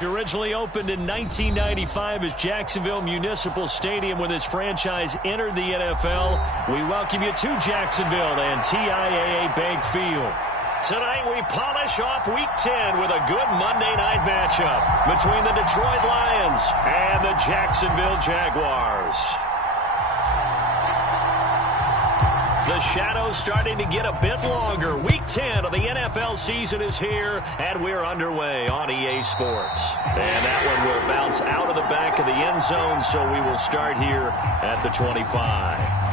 It originally opened in 1995 as Jacksonville Municipal Stadium when this franchise entered the NFL. We welcome you to Jacksonville and TIAA Bank Field. Tonight we polish off Week 10 with a good Monday night matchup between the Detroit Lions and the Jacksonville Jaguars. The shadow's starting to get a bit longer. Week 10 of the NFL season is here, and we're underway on EA Sports. And that one will bounce out of the back of the end zone, so we will start here at the 25.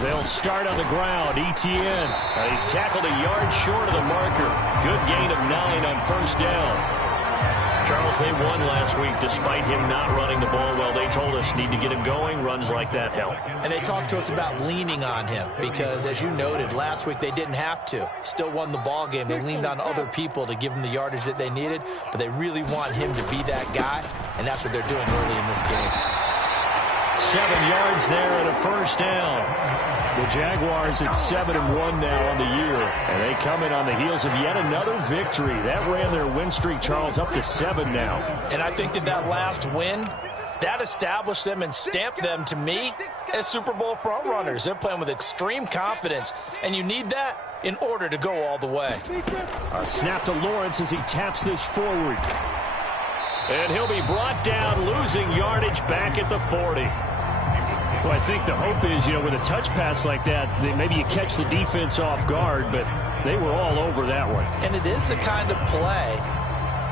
They'll start on the ground. Etienne. He's tackled a yard short of the marker. Good gain of 9 on first down. Charles, they won last week despite him not running the ball well. They told us need to get him going. Runs like that help. And they talked to us about leaning on him because, as you noted, last week they didn't have to. Still won the ball game. They leaned on other people to give them the yardage that they needed, but they really want him to be that guy, and that's what they're doing early in this game. 7 yards there and a first down. The Jaguars at 7-1 now on the year, and they come in on the heels of yet another victory. That ran their win streak, Charles, up to 7 now. And I think that last win, that established them and stamped them, to me, as Super Bowl frontrunners. They're playing with extreme confidence, and you need that in order to go all the way. A snap to Lawrence as he taps this forward. And he'll be brought down, losing yardage back at the 40. Well, I think the hope is, with a touch pass like that, maybe you catch the defense off guard, but they were all over that one. And it is the kind of play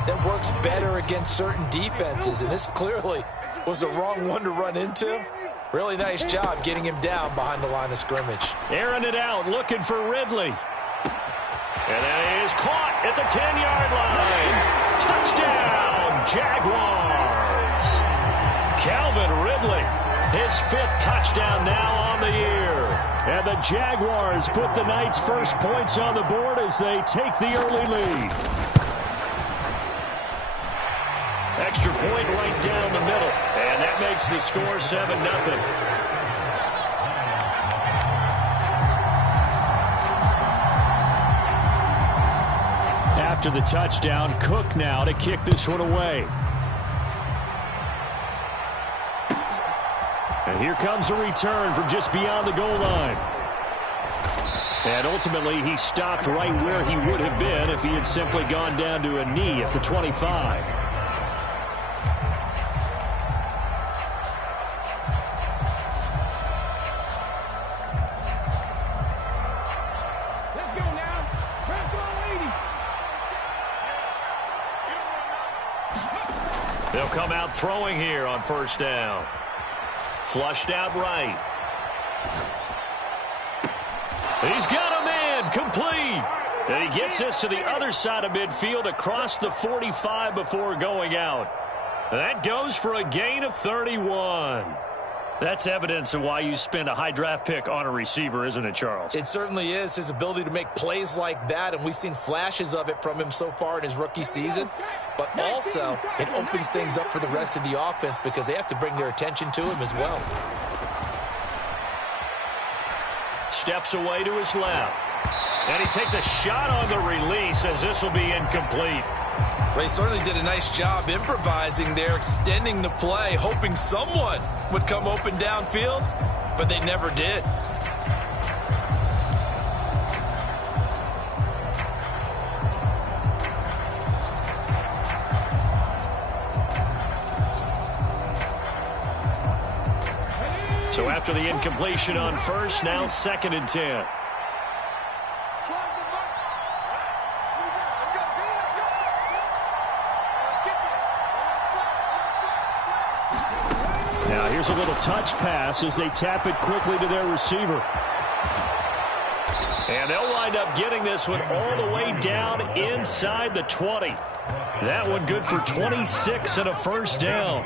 that works better against certain defenses, and this clearly was the wrong one to run into. Really nice job getting him down behind the line of scrimmage. Airing it out, looking for Ridley. And that is caught at the 10-yard line. Touchdown, Jaguars. Calvin Ridley. His 5th touchdown now on the year. And the Jaguars put the Knights' first points on the board as they take the early lead. Extra point right down the middle. And that makes the score 7-0. After the touchdown, Cook now to kick this one away. And here comes a return from just beyond the goal line. And ultimately, he stopped right where he would have been if he had simply gone down to a knee at the 25. Let's go now. Press on 80. They'll come out throwing here on first down. Flushed out right. He's got a man, complete. And he gets this to the other side of midfield across the 45 before going out. That goes for a gain of 31. That's evidence of why you spend a high draft pick on a receiver, isn't it, Charles? It certainly is. His ability to make plays like that, and we've seen flashes of it from him so far in his rookie season. But also, it opens things up for the rest of the offense because they have to bring their attention to him as well. Steps away to his left. And he takes a shot on the release as this will be incomplete. They certainly did a nice job improvising there, extending the play, hoping someone would come open downfield, but they never did. So after the incompletion on first, now 2nd and 10. Here's a little touch pass as they tap it quickly to their receiver. And they'll wind up getting this one all the way down inside the 20. That one good for 26 and a first down.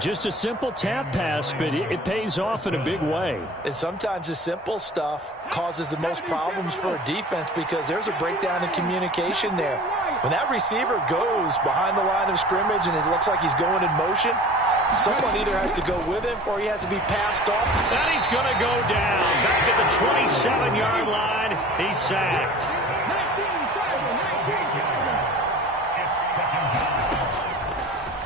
Just a simple tap pass, but it pays off in a big way. And sometimes the simple stuff causes the most problems for a defense because there's a breakdown in communication there. When that receiver goes behind the line of scrimmage and it looks like he's going in motion, someone either has to go with him or he has to be passed off. And he's going to go down. Back at the 27-yard line, he's sacked.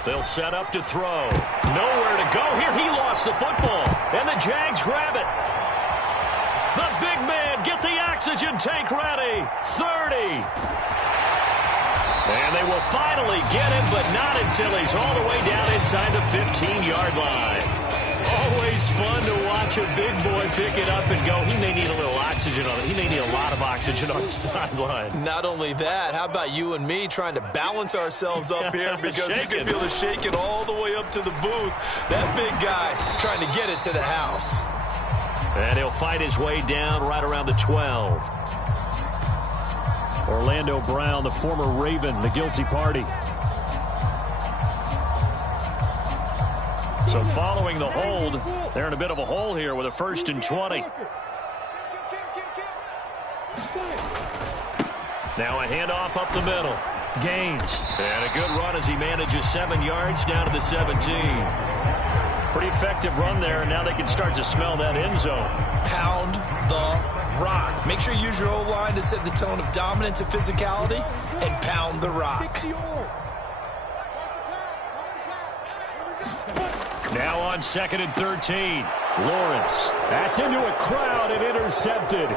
They'll set up to throw. Nowhere to go here. He lost the football. And the Jags grab it. The big man, get the oxygen tank ready. 30. And they will finally get him, but not until he's all the way down inside the 15-yard line. Always fun to watch a big boy pick it up and go. He may need a little oxygen on it. He may need a lot of oxygen on the sideline. Not only that, how about you and me trying to balance ourselves up here because you can feel the shaking all the way up to the booth. That big guy trying to get it to the house. And he'll fight his way down right around the 12. Orlando Brown, the former Raven, the guilty party. So following the hold, they're in a bit of a hole here with a 1st and 20. Now a handoff up the middle. Gaines. And a good run as he manages 7 yards down to the 17. Pretty effective run there, and now they can start to smell that end zone. Pound the rock. Make sure you use your O-line to set the tone of dominance and physicality, and pound the rock. Now on 2nd and 13. Lawrence. That's into a crowd and intercepted.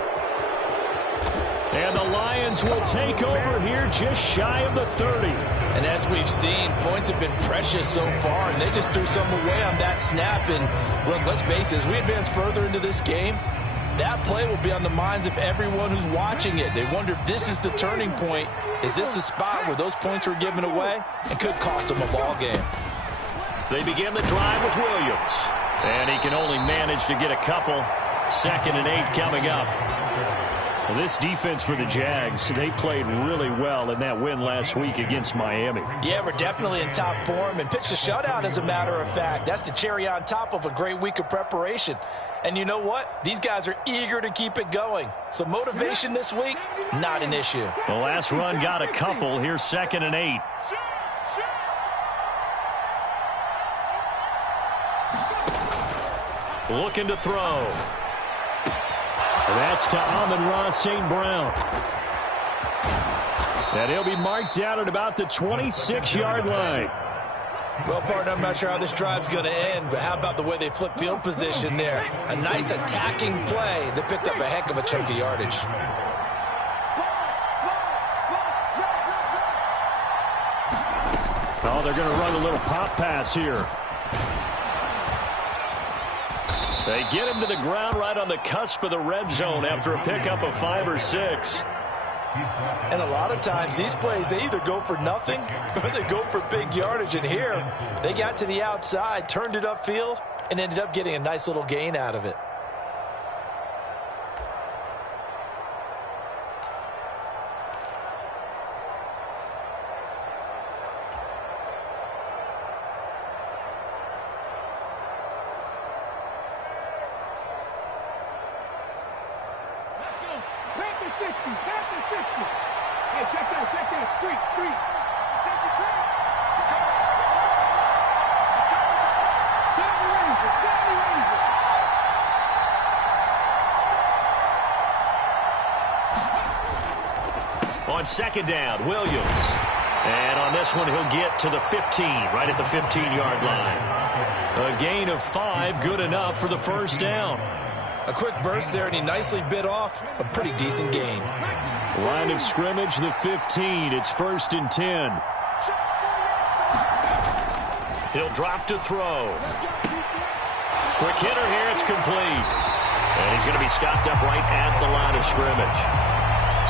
And the Lions will take over here just shy of the 30. And as we've seen, points have been precious so far, and they just threw some away on that snap. And look, let's face it, as we advance further into this game, that play will be on the minds of everyone who's watching it. They wonder if this is the turning point. Is this the spot where those points were given away and could cost them a ball game? They begin the drive with Williams. And he can only manage to get a couple. 2nd and 8 coming up. Well, this defense for the Jags, they played really well in that win last week against Miami. Yeah, we're definitely in top form and pitched a shutout, as a matter of fact. That's the cherry on top of a great week of preparation. And you know what? These guys are eager to keep it going. So motivation this week, not an issue. The last run got a couple. Here's 2nd and 8. Looking to throw. That's to Amon-Ra St. Brown. And he'll be marked down at about the 26-yard line. Well, partner, I'm not sure how this drive's going to end, but how about the way they flip field position there? A nice attacking play that picked up a heck of a chunk of yardage. Oh, they're going to run a little pop pass here. They get him to the ground right on the cusp of the red zone after a pickup of 5 or 6. And a lot of times these plays, they either go for nothing or they go for big yardage. And here, they got to the outside, turned it upfield, and ended up getting a nice little gain out of it. On 2nd down, Williams. And on this one, he'll get to the 15, right at the 15-yard line. A gain of 5, good enough for the first down. A quick burst there, and he nicely bit off a pretty decent gain. Line of scrimmage, the 15. It's 1st and 10. He'll drop to throw. Quick hitter here, it's complete. And he's going to be stopped up right at the line of scrimmage.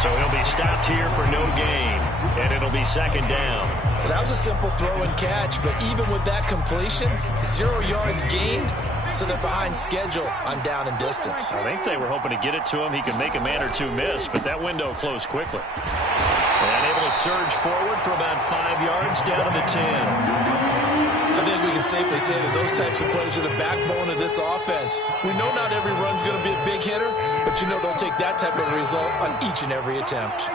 So he'll be stopped here for no gain, and it'll be second down. Well, that was a simple throw and catch, but even with that completion, 0 yards gained, so they're behind schedule on down and distance. I think they were hoping to get it to him. He could make a man or two miss, but that window closed quickly. And able to surge forward for about 5 yards down to the 10. I think we can safely say that those types of plays are the backbone of this offense. We know not every run's going to be a big hitter, but you know they'll take that type of result on each and every attempt.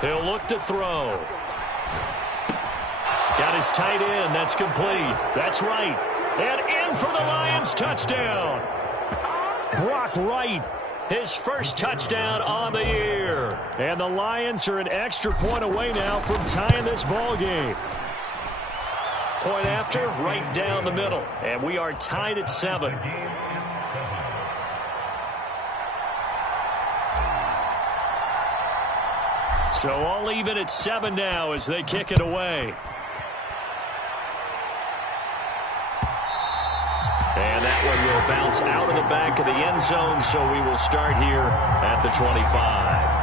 He'll look to throw. Got his tight end. That's complete. That's right. And in for the Lions touchdown. Brock Wright, his first touchdown on the year. And the Lions are an extra point away now from tying this ball game. Point after, right down the middle. And we are tied at 7. So all even at 7 now as they kick it away. And that one will bounce out of the back of the end zone, so we will start here at the 25.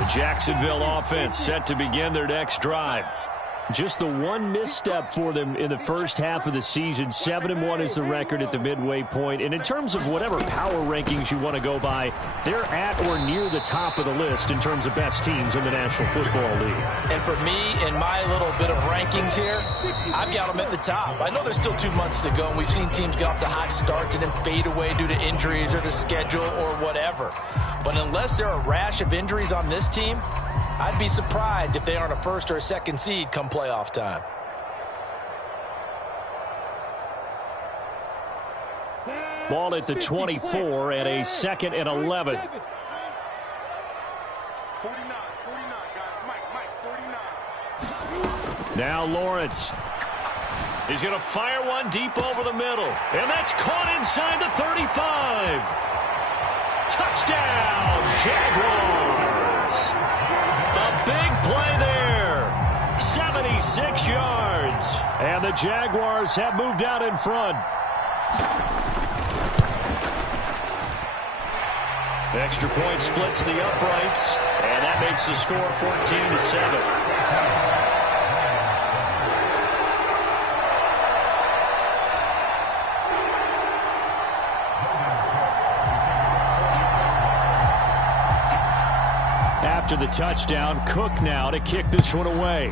The Jacksonville offense set to begin their next drive. Just the one misstep for them in the first half of the season. 7-1 is the record at the midway point. And in terms of whatever power rankings you want to go by, they're at or near the top of the list in terms of best teams in the National Football League. And for me, in my little bit of rankings here, I've got them at the top. I know there's still 2 months to go, and we've seen teams get off to hot starts and then fade away due to injuries or the schedule or whatever. But unless there are a rash of injuries on this team, I'd be surprised if they aren't a first or a second seed come playoff time. Ball at the 24 and a 2nd and 11. 49, guys. Mike, 49. Now Lawrence. He's going to fire one deep over the middle. And that's caught inside the 35. Touchdown, Jaguars. A big play there. 76 yards. And the Jaguars have moved out in front. Extra point splits the uprights. And that makes the score 14-7. After the touchdown, Cook now to kick this one away.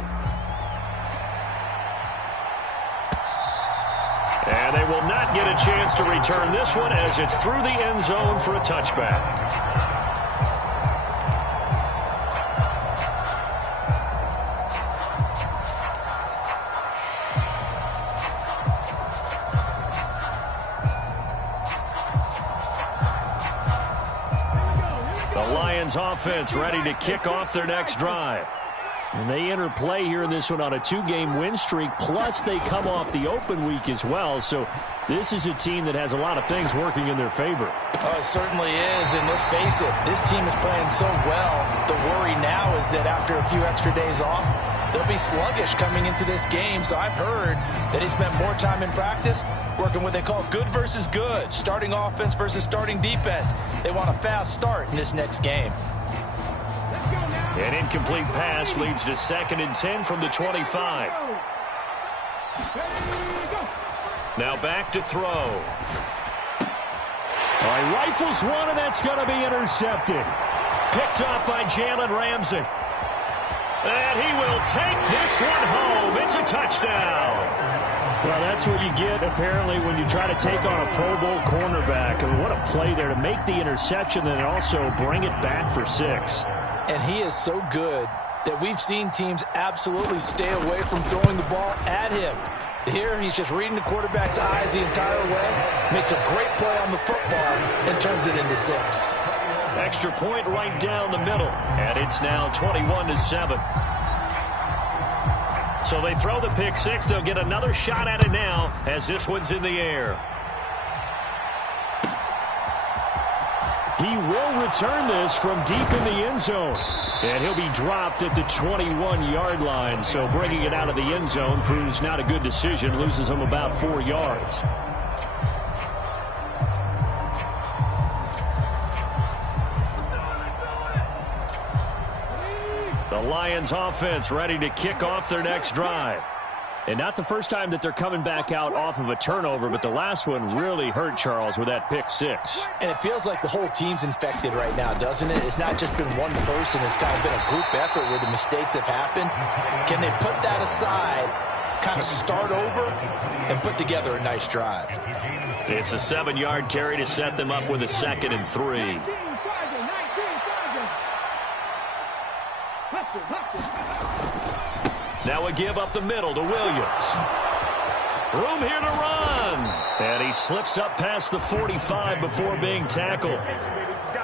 And they will not get a chance to return this one as it's through the end zone for a touchback. Offense ready to kick off their next drive. And they enter play here in this one on a 2-game win streak, plus they come off the open week as well. So this is a team that has a lot of things working in their favor. Oh, it certainly is, and let's face it, this team is playing so well. The worry now is that after a few extra days off, they'll be sluggish coming into this game. So I've heard that he spent more time in practice working what they call good versus good, starting offense versus starting defense. They want a fast start in this next game. An incomplete pass leads to 2nd and 10 from the 25. Now back to throw. All right, rifles one, and that's going to be intercepted. Picked off by Jalen Ramsey. And he will take this one home. It's a touchdown. Well, that's what you get, apparently, when you try to take on a Pro Bowl cornerback. And what a play there to make the interception and also bring it back for 6. And he is so good that we've seen teams absolutely stay away from throwing the ball at him. Here, he's just reading the quarterback's eyes the entire way. Makes a great play on the football and turns it into 6. Extra point right down the middle. And it's now 21-7. So they throw the pick 6. They'll get another shot at it now as this one's in the air. He will return this from deep in the end zone. And he'll be dropped at the 21-yard line. So bringing it out of the end zone proves not a good decision. Loses him about 4 yards. The Lions offense ready to kick off their next drive. And not the first time that they're coming back out off of a turnover, but the last one really hurt Charles with that pick six. And it feels like the whole team's infected right now, doesn't it? It's not just been one person. It's kind of been a group effort where the mistakes have happened. Can they put that aside, kind of start over, and put together a nice drive? It's a 7-yard carry to set them up with a 2nd and 3. Now a give up the middle to Williams. Room here to run. And he slips up past the 45 before being tackled.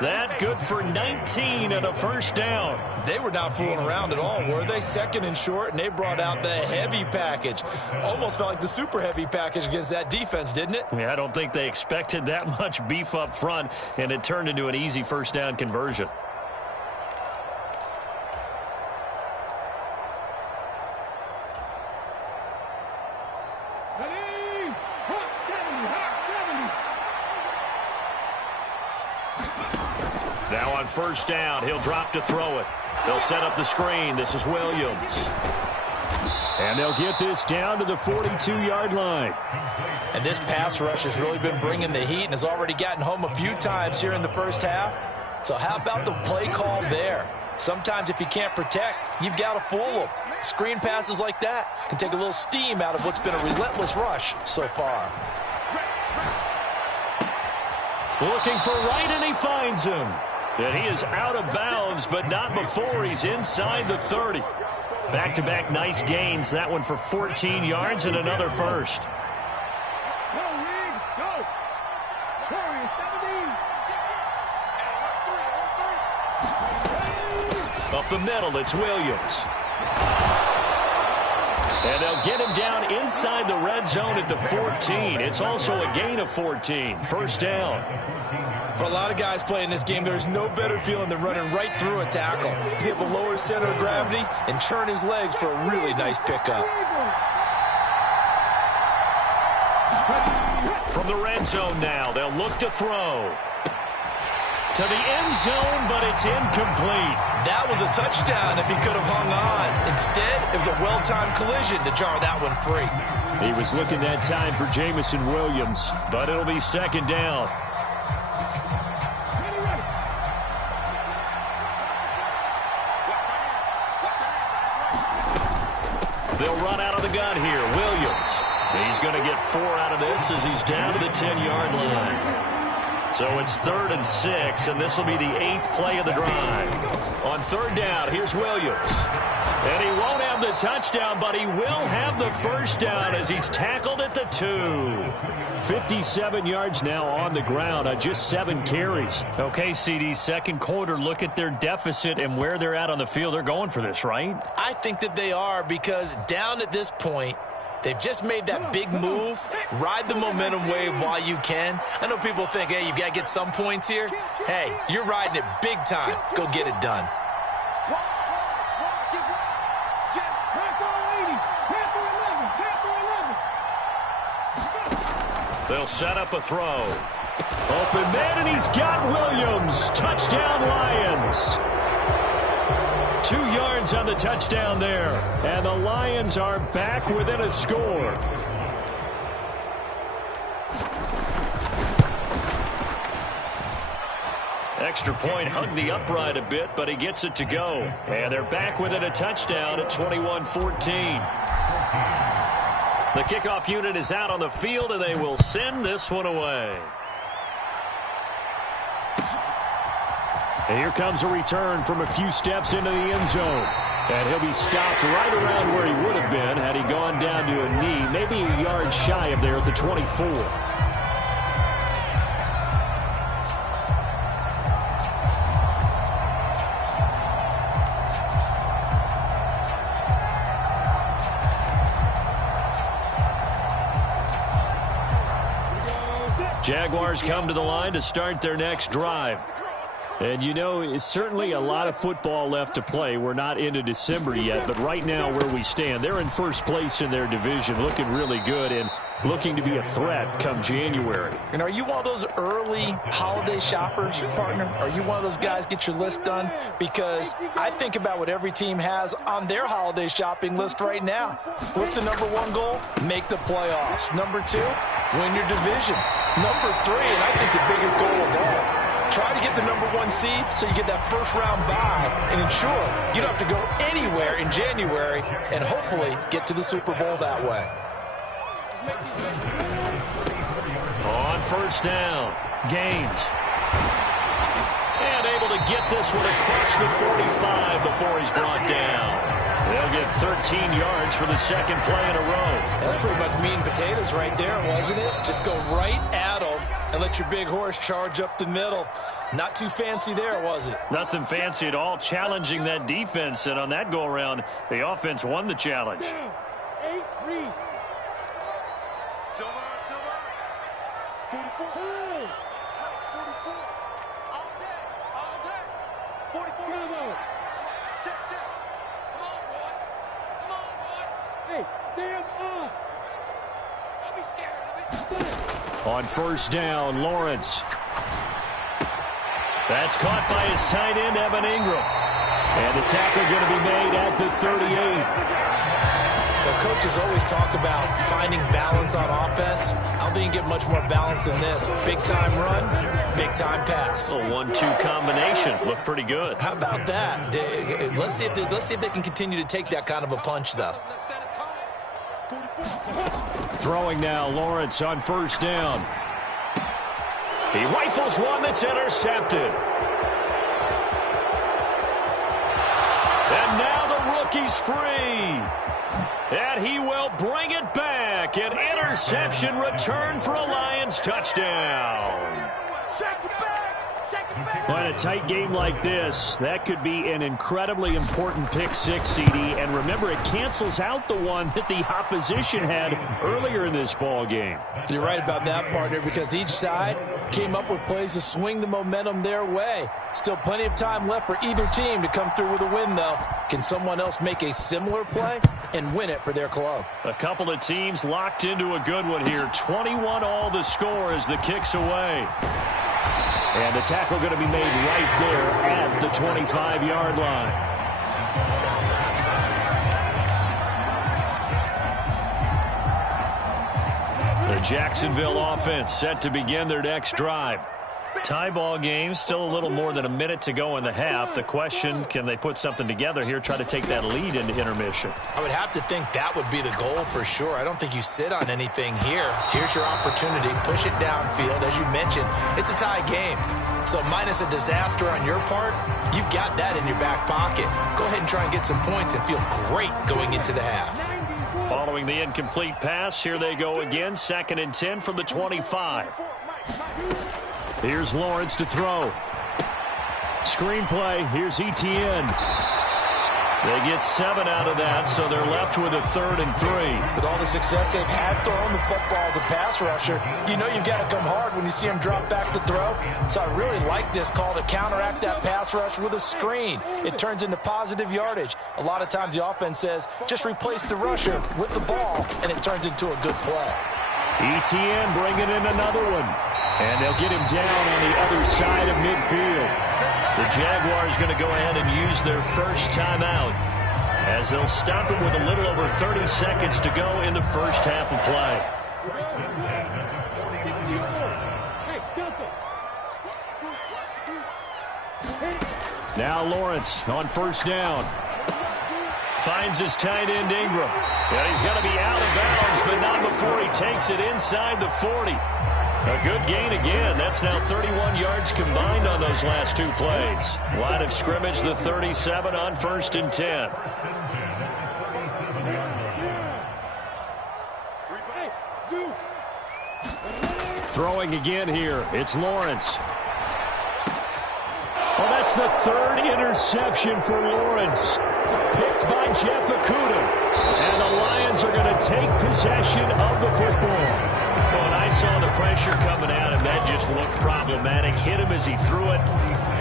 That good for 19 and a first down. They were not fooling around at all, were they? 2nd and short, and they brought out the heavy package. Almost felt like the super heavy package against that defense, didn't it? Yeah, I don't think they expected that much beef up front, and it turned into an easy first down conversion. Now on first down, he'll drop to throw it. They'll set up the screen. This is Williams. And they'll get this down to the 42-yard line. And this pass rush has really been bringing the heat and has already gotten home a few times here in the first half. So how about the play call there? Sometimes if you can't protect, you've got to fool them. Screen passes like that can take a little steam out of what's been a relentless rush so far. Looking for Wright, and he finds him. And he is out of bounds, but not before he's inside the 30. Back-to-back nice gains. That one for 14 yards and another first. Up the middle, it's Williams. And they'll get him down inside the red zone at the 14. It's also a gain of 14. First down. For a lot of guys playing this game, there's no better feeling than running right through a tackle. He's able to lower his center of gravity and churn his legs for a really nice pickup. From the red zone now, they'll look to throw. To the end zone, but it's incomplete. That was a touchdown if he could have hung on. Instead, it was a well-timed collision to jar that one free. He was looking that time for Jamison Williams, but it'll be second down. They'll run out of the gun here. Williams. He's going to get 4 out of this as he's down to the 10-yard line. So it's 3rd and 6, and this will be the 8th play of the drive. On third down, here's Williams. And he won't have the touchdown, but he will have the first down as he's tackled at the 2. 57 yards now on the ground on just 7 carries. Okay, CD, second quarter, look at their deficit and where they're at on the field. They're going for this, right? I think that they are, because down at this point, they've just made that big move. Ride the momentum wave while you can. I know people think, hey, you've got to get some points here. Hey, you're riding it big time. Go get it done. They'll set up a throw. Open man, and he's got Williams. Touchdown, Lions. 2 yards on the touchdown there. And the Lions are back within a score. Extra point hugged the upright a bit, but he gets it to go. And they're back within a touchdown at 21-14. The kickoff unit is out on the field, and they will send this one away. And here comes a return from a few steps into the end zone. And he'll be stopped right around where he would have been had he gone down to a knee, maybe a yard shy of there at the 24. Jaguars come to the line to start their next drive. And, you know, it's certainly a lot of football left to play. We're not into December yet, but right now where we stand, they're in first place in their division, looking really good and looking to be a threat come January. And are you one of those early holiday shoppers, partner? Are you one of those guys get your list done? Because I think about what every team has on their holiday shopping list right now. What's the number one goal? Make the playoffs. Number two, win your division. Number three, and I think the biggest goal of all, try to get the number one seed so you get that first round bye and ensure you don't have to go anywhere in January and hopefully get to the Super Bowl that way. On first down, Gaines. And able to get this one across the 45 before he's brought down. They'll get 13 yards for the second play in a row. That's pretty much meat and potatoes right there, wasn't it? Just go right at them and let your big horse charge up the middle. Not too fancy there, was it? Nothing fancy at all, challenging that defense. And on that go-around, the offense won the challenge. 8-3. Silver. 44. 44. All day. 44. Check. Come on, boy. Hey, stand up. Don't be scared. On first down, Lawrence. That's caught by his tight end, Evan Ingram. And the tackle going to be made at the 38. Well, coaches always talk about finding balance on offense. I don't think you get much more balance than this. Big-time run, big-time pass. A 1-2 combination. Looked pretty good. How about that? Let's see if they can continue to take that kind of a punch, though. Throwing now, Lawrence on first down. He rifles one that's intercepted. And now the rookie's free. And he will bring it back. An interception return for a Lions touchdown. Well, in a tight game like this, that could be an incredibly important pick six, CD. And remember, it cancels out the one that the opposition had earlier in this ball game. You're right about that, partner, because each side came up with plays to swing the momentum their way. Still plenty of time left for either team to come through with a win, though. Can someone else make a similar play and win it for their club? A couple of teams locked into a good one here. 21 all the score as the kick's away. And the tackle going to be made right there at the 25-yard line. The Jacksonville offense set to begin their next drive. Tie ball game, still a little more than a minute to go in the half. The question, can they put something together here, try to take that lead into intermission? I would have to think that would be the goal for sure. I don't think you sit on anything here. Here's your opportunity. Push it downfield. As you mentioned, it's a tie game. So minus a disaster on your part, you've got that in your back pocket. Go ahead and try and get some points and feel great going into the half. Following the incomplete pass, here they go again. 2nd and 10 from the 25. Here's Lawrence to throw. Screenplay. Here's Etienne. They get 7 out of that, so they're left with a 3rd and 3. With all the success they've had throwing the football as a pass rusher, you know you've got to come hard when you see them drop back to throw. So I really like this call to counteract that pass rush with a screen. It turns into positive yardage. A lot of times the offense says, just replace the rusher with the ball, and it turns into a good play. Etienne bringing in another one. And they'll get him down on the other side of midfield. The Jaguars going to go ahead and use their first timeout as they'll stop it with a little over 30 seconds to go in the first half of play. Now Lawrence on first down. Finds his tight end Ingram. And he's going to be out of bounds, but not before he takes it inside the 40. A good gain again. That's now 31 yards combined on those last 2 plays. Line of scrimmage, the 37 on 1st and 10. Throwing again here. It's Lawrence. Well, that's the 3rd interception for Lawrence. Picked by Jeff Okudah. And the Lions are going to take possession of the football. Well, and I saw the pressure coming at him. That just looked problematic. Hit him as he threw it.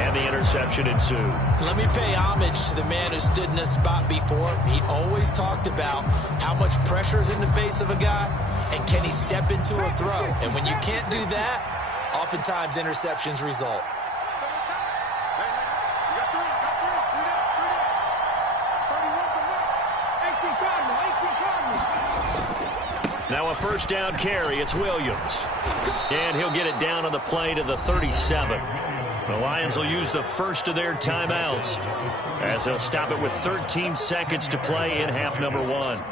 And and the interception ensued. Let me pay homage to the man who stood in this spot before. He always talked about how much pressure is in the face of a guy, and can he step into a throw. And when you can't do that, oftentimes interceptions result. Now a first down carry. It's Williams. And he'll get it down on the play to the 37. The Lions will use the first of their timeouts as they'll stop it with 13 seconds to play in half number 1.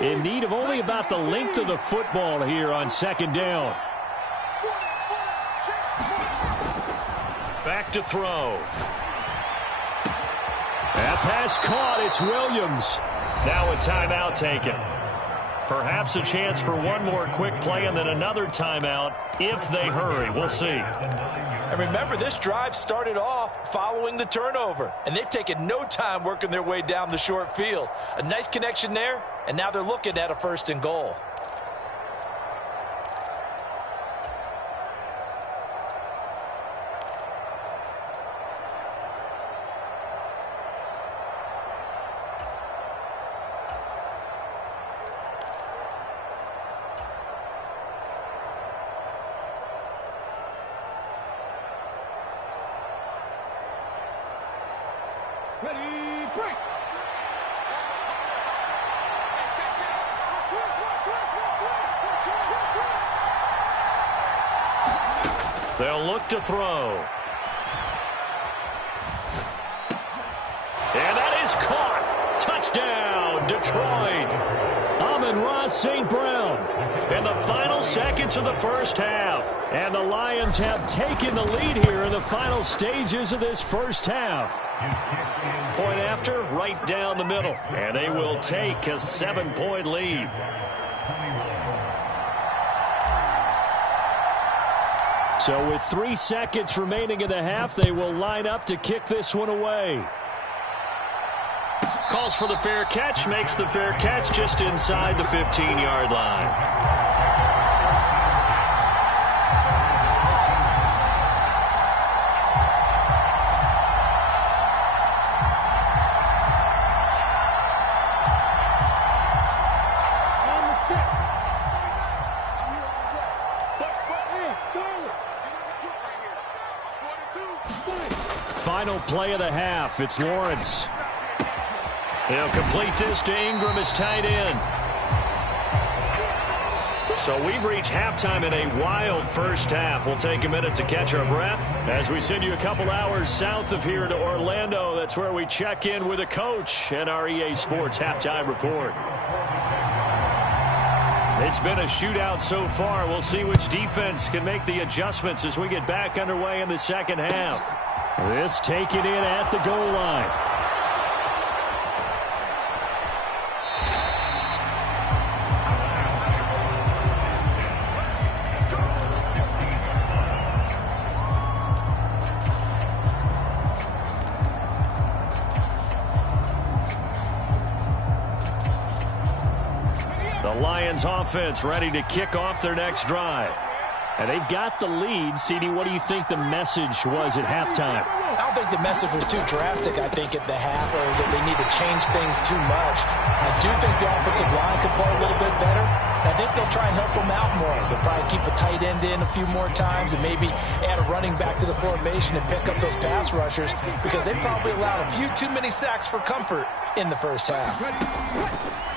In need of only about the length of the football here on second down. Back to throw. That pass caught. It's Williams. Now a timeout taken. Perhaps a chance for one more quick play and then another timeout if they hurry. We'll see. And remember, this drive started off following the turnover, and they've taken no time working their way down the short field. A nice connection there, and now they're looking at a 1st and goal. Ready, break. They'll look to throw. And that is caught. Touchdown, Detroit. Amon-Ra St. Brown. In the final seconds of the first half. And the Lions have taken the lead here in the final stages of this first half. Point after, right down the middle. And they will take a 7-point lead. So with 3 seconds remaining in the half, they will line up to kick this one away. Calls for the fair catch, makes the fair catch just inside the 15-yard line. Final play of the half. It's Lawrence. He'll complete this to Ingram as tight end. So we've reached halftime in a wild first half. We'll take a minute to catch our breath as we send you a couple hours south of here to Orlando. That's where we check in with a coach and our EA Sports halftime report. It's been a shootout so far. We'll see which defense can make the adjustments as we get back underway in the second half. This taken in at the goal line. The Lions offense ready to kick off their next drive. And they've got the lead. CD, what do you think the message was at halftime? I don't think the message was too drastic, I think, at the half, or that they need to change things too much. I do think the offensive line could play a little bit better. I think they'll try and help them out more. They'll probably keep a tight end in a few more times and maybe add a running back to the formation and pick up those pass rushers because they probably allowed a few too many sacks for comfort in the first half.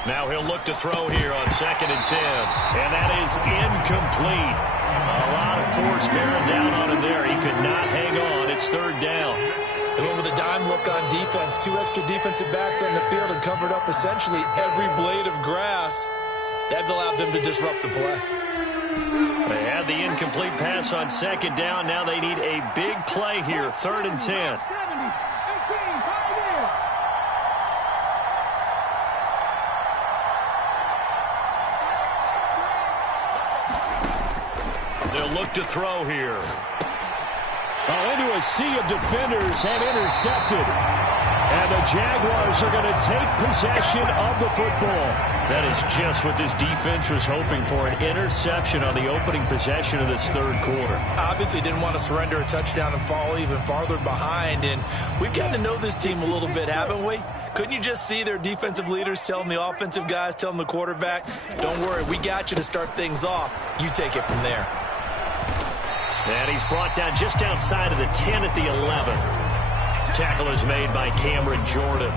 Now he'll look to throw here on 2nd and 10. And that is incomplete. A lot of force bearing down on him there. He could not hang on. It's 3rd down. They went with a dime look on defense. 2 extra defensive backs on the field and covered up essentially every blade of grass. That allowed them to disrupt the play. They had the incomplete pass on 2nd down. Now they need a big play here. 3rd and 10. They'll look to throw here. Oh, into a sea of defenders and intercepted. And the Jaguars are going to take possession of the football. That is just what this defense was hoping for, an interception on the opening possession of this third quarter. Obviously didn't want to surrender a touchdown and fall even farther behind. And we've gotten to know this team a little bit, haven't we? Couldn't you just see their defensive leaders telling the offensive guys, telling the quarterback, don't worry, we got you to start things off. You take it from there. And he's brought down just outside of the 10 at the 11. Tackle is made by Cameron Jordan.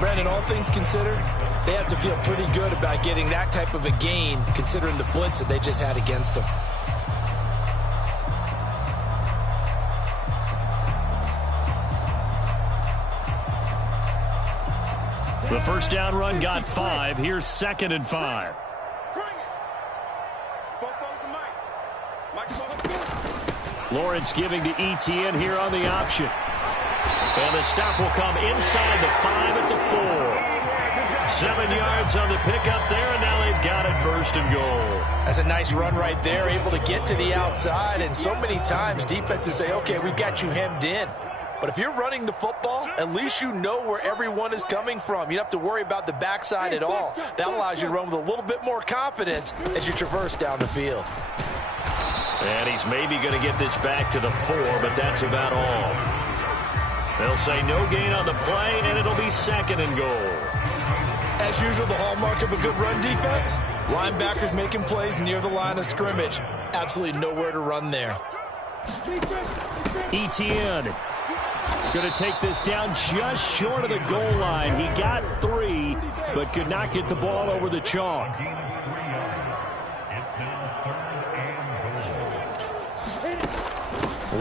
Brandon, all things considered, they have to feel pretty good about getting that type of a gain, considering the blitz that they just had against them. The first down run got 5. Here's 2nd and 5. Lawrence giving to Etienne here on the option. And the stop will come inside the 5 at the 4. 7 yards on the pickup there, and now they've got it 1st and goal. That's a nice run right there, able to get to the outside. And so many times defenses say, okay, we've got you hemmed in. But if you're running the football, at least you know where everyone is coming from. You don't have to worry about the backside at all. That allows you to run with a little bit more confidence as you traverse down the field. And he's maybe going to get this back to the 4, but that's about all. They'll say no gain on the play, and it'll be 2nd and goal. As usual, the hallmark of a good run defense, linebackers making plays near the line of scrimmage. Absolutely nowhere to run there. Etienne going to take this down just short of the goal line. He got 3, but could not get the ball over the chalk.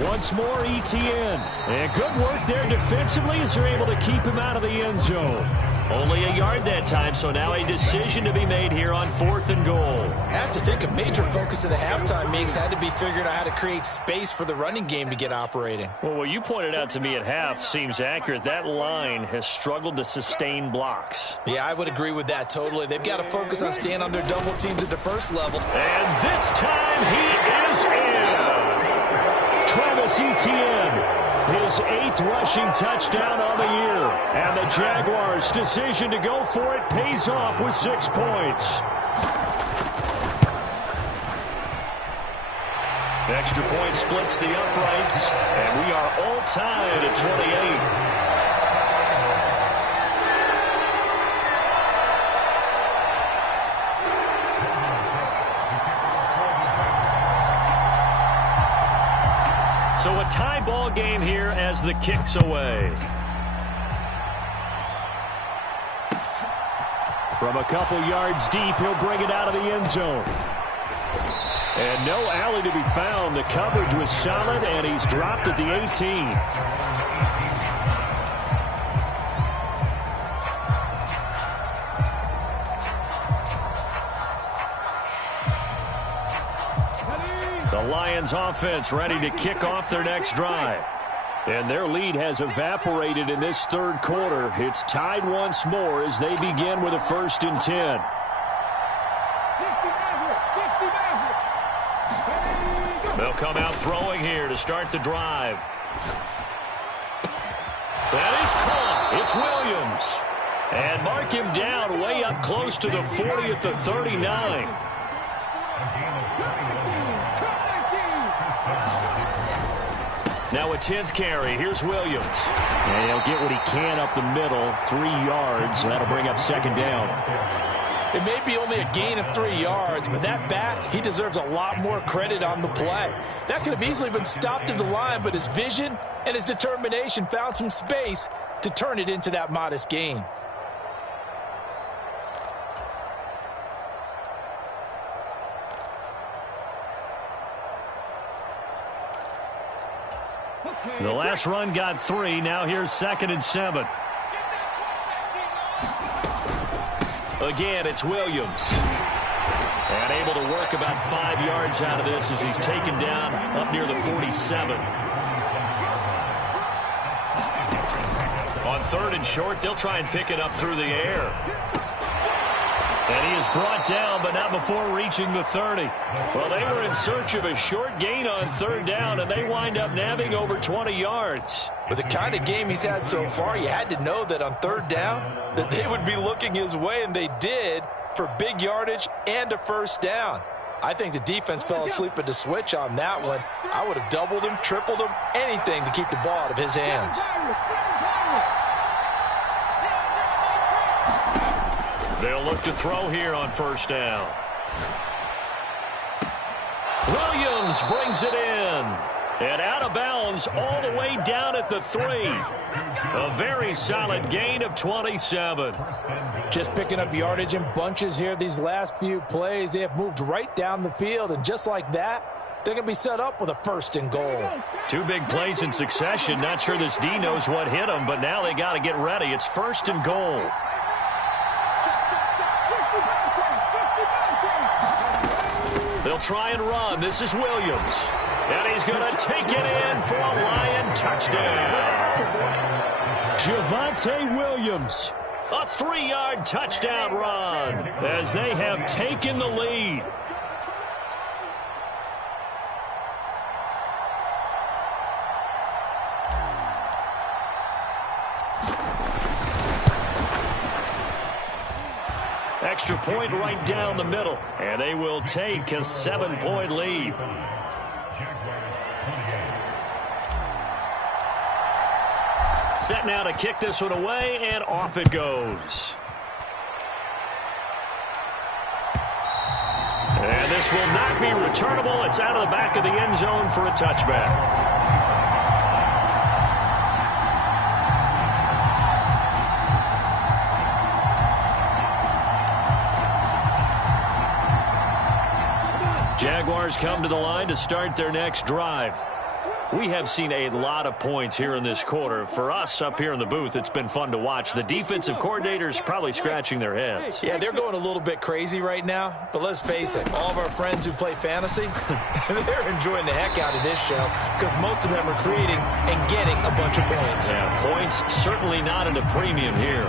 Once more, Etienne. And good work there defensively as they're able to keep him out of the end zone. Only a yard that time, so now a decision to be made here on 4th and goal. I have to think a major focus of the halftime meetings had to be figuring out how to create space for the running game to get operating. Well, what you pointed out to me at half seems accurate. That line has struggled to sustain blocks. Yeah, I would agree with that totally. They've got to focus on staying on their double teams at the first level. And this time he is in. Travis Etienne, his 8th rushing touchdown on the year. And the Jaguars' decision to go for it pays off with 6 points. Extra point splits the uprights, and we are all tied at 28. So a tie ball game here as the kick's away. From a couple yards deep, he'll bring it out of the end zone. And no alley to be found. The coverage was solid, and he's dropped at the 18. The Lions offense ready to kick off their next drive. And their lead has evaporated in this third quarter. It's tied once more as they begin with a 1st and 10. They'll come out throwing here to start the drive. That is caught. It's Williams. And mark him down way up close to the 40 at the 39. Now a 10th carry. Here's Williams. And he'll get what he can up the middle. 3 yards. That'll bring up 2nd down. It may be only a gain of 3 yards, but that back, he deserves a lot more credit on the play. That could have easily been stopped at the line, but his vision and his determination found some space to turn it into that modest gain. The last run got 3. Now here's 2nd and 7. Again, it's Williams. And able to work about 5 yards out of this as he's taken down up near the 47. On 3rd and short, they'll try and pick it up through the air. And he is brought down, but not before reaching the 30. Well, they were in search of a short gain on third down, and they wind up nabbing over 20 yards. With the kind of game he's had so far, you had to know that on third down that they would be looking his way, and they did, for big yardage and a first down. I think the defense fell asleep at the switch on that one. I would have doubled him, tripled him, anything to keep the ball out of his hands. They'll look to throw here on first down. Williams brings it in. And out of bounds all the way down at the 3. A very solid gain of 27. Just picking up yardage in bunches here these last few plays. They have moved right down the field, and just like that, they're going to be set up with a first and goal. 2 big plays in succession. Not sure this D knows what hit them, but now they got to get ready. It's first and goal. They'll try and run. This is Williams. And he's going to take it in for a Lion touchdown. Javonte Williams. A 3-yard touchdown run as they have taken the lead. Extra point right down the middle, and they will take a 7-point lead. Set now to kick this one away, and off it goes. And this will not be returnable. It's out of the back of the end zone for a touchback. Jaguars come to the line to start their next drive. We have seen a lot of points here in this quarter. For us up here in the booth, it's been fun to watch. The defensive coordinators probably scratching their heads. Yeah, they're going a little bit crazy right now. But let's face it, all of our friends who play fantasy, they're enjoying the heck out of this show because most of them are creating and getting a bunch of points. Yeah, points certainly not at a premium here.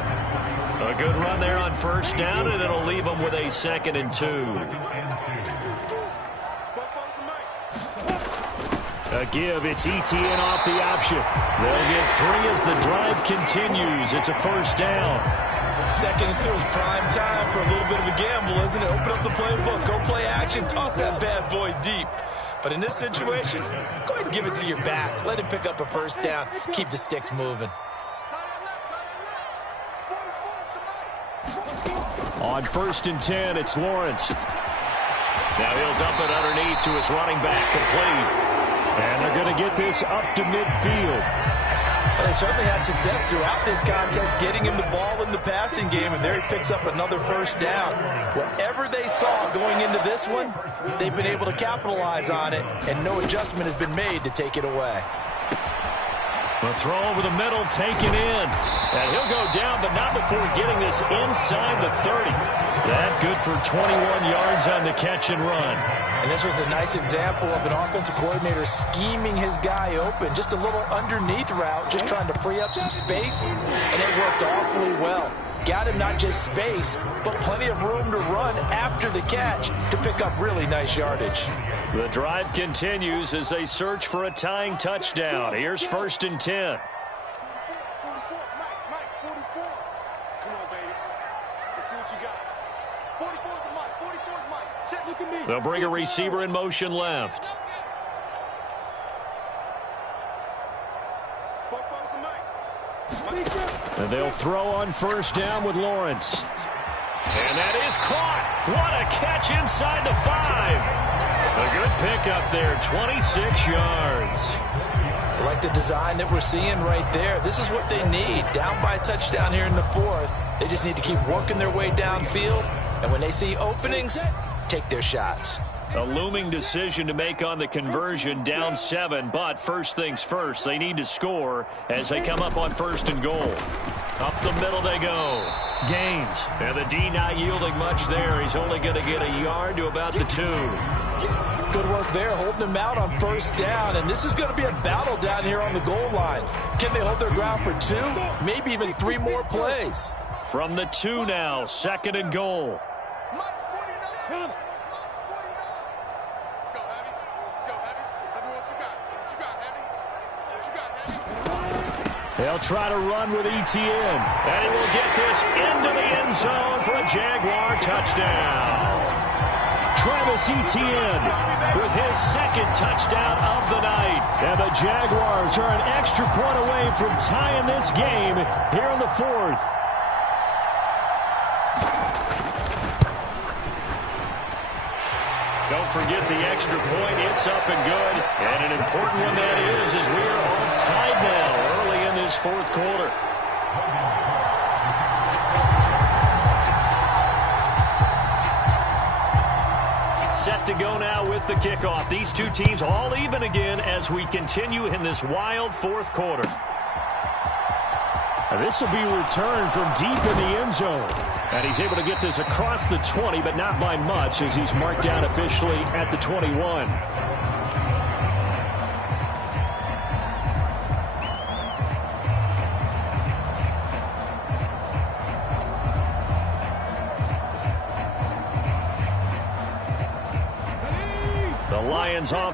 A good run there on first down, and it'll leave them with a 2nd and 2. A give, it's ETN off the option. They'll get 3 as the drive continues. It's a first down. 2nd and 2 is prime time for a little bit of a gamble, isn't it? Open up the playbook, go play action, toss that bad boy deep. But in this situation, go ahead and give it to your back. Let him pick up a first down. Keep the sticks moving. On 1st and 10, it's Lawrence. Now he'll dump it underneath to his running back, complete. And they're going to get this up to midfield. Well, they certainly had success throughout this contest, getting him the ball in the passing game, and there he picks up another first down. Whatever they saw going into this one, they've been able to capitalize on it, and no adjustment has been made to take it away. A throw over the middle, taken in. And he'll go down, but not before getting this inside the 30. That good for 21 yards on the catch and run. And this was a nice example of an offensive coordinator scheming his guy open. Just a little underneath route, just trying to free up some space, and it worked awfully well. Got him not just space, but plenty of room to run after the catch to pick up really nice yardage. The drive continues as they search for a tying touchdown. Here's 1st and 10. They'll bring a receiver in motion left. And they'll throw on first down with Lawrence. And that is caught. What a catch inside the 5. A good pickup there, 26 yards. I like the design that we're seeing right there. This is what they need. Down by a touchdown here in the 4th. They just need to keep working their way downfield. And when they see openings, take their shots. A looming decision to make on the conversion, down 7. But first things first, they need to score as they come up on 1st and goal. Up the middle they go. Gaines. And the D not yielding much there. He's only going to get a yard to about the 2. Good work there, holding them out on first down. And this is going to be a battle down here on the goal line. Can they hold their ground for 2? Maybe even 3 more plays. From the 2 now, 2nd and goal. Let's go, Heavy. Let's go, Heavy. Heavy, what you got? What you got, Heavy? What you got, Heavy? They'll try to run with ETN. And he will get this into the end zone for a Jaguar touchdown. Travis Etienne with his second touchdown of the night. And the Jaguars are an extra point away from tying this game here in the fourth. Don't forget the extra point. It's up and good. And an important one that is, as we are all tied now early in this fourth quarter. Set to go now with the kickoff. These two teams all even again as we continue in this wild fourth quarter. This will be returned from deep in the end zone. And he's able to get this across the 20, but not by much as he's marked down officially at the 21. The Lions off